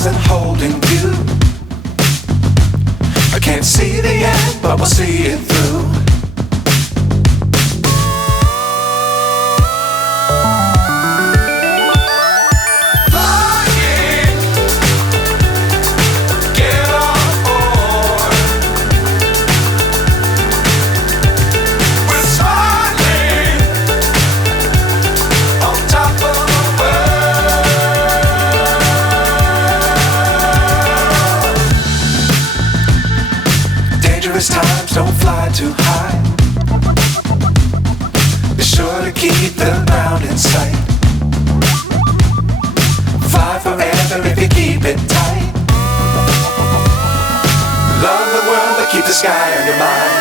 stars and holding you. I can't see the end, but we'll see it through. Times don't fly too high. Be sure to keep the ground in sight. Fly forever if you keep it tight. Love the world but keep the sky on your mind.